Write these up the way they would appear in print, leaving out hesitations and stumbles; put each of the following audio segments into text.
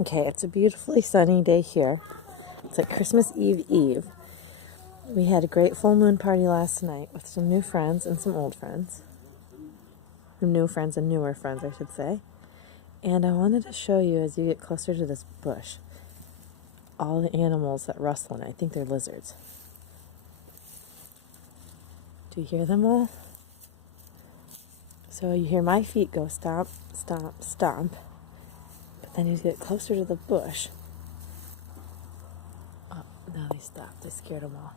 Okay, it's a beautifully sunny day here. It's like Christmas Eve. We had a great full moon party last night with some new friends and some old friends. New friends and newer friends, I should say. And I wanted to show you, as you get closer to this bush, all the animals that rustle in it. I think they're lizards. Do you hear them all? So you hear my feet go stomp, stomp, stomp. But then as you get closer to the bush, oh, now they stopped. I scared them all.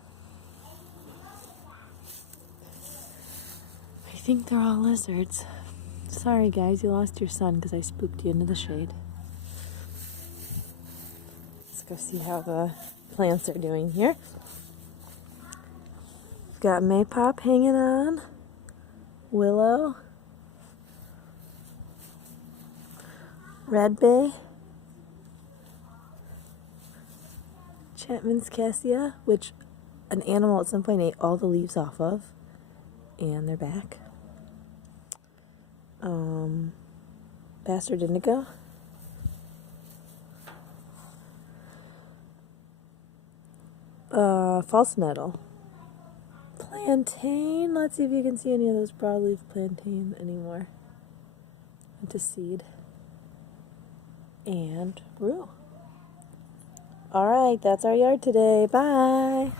I think they're all lizards. Sorry guys, you lost your son because I spooked you into the shade. Let's go see how the plants are doing here. We've got maypop hanging on, willow, red bay, Chapman's cassia, which an animal at some point ate all the leaves off of, and they're back. Bastard indigo, false nettle, plantain. Let's see if you can see any of those broadleaf plantain anymore. Into seed. And rue. All right, that's our yard today. Bye.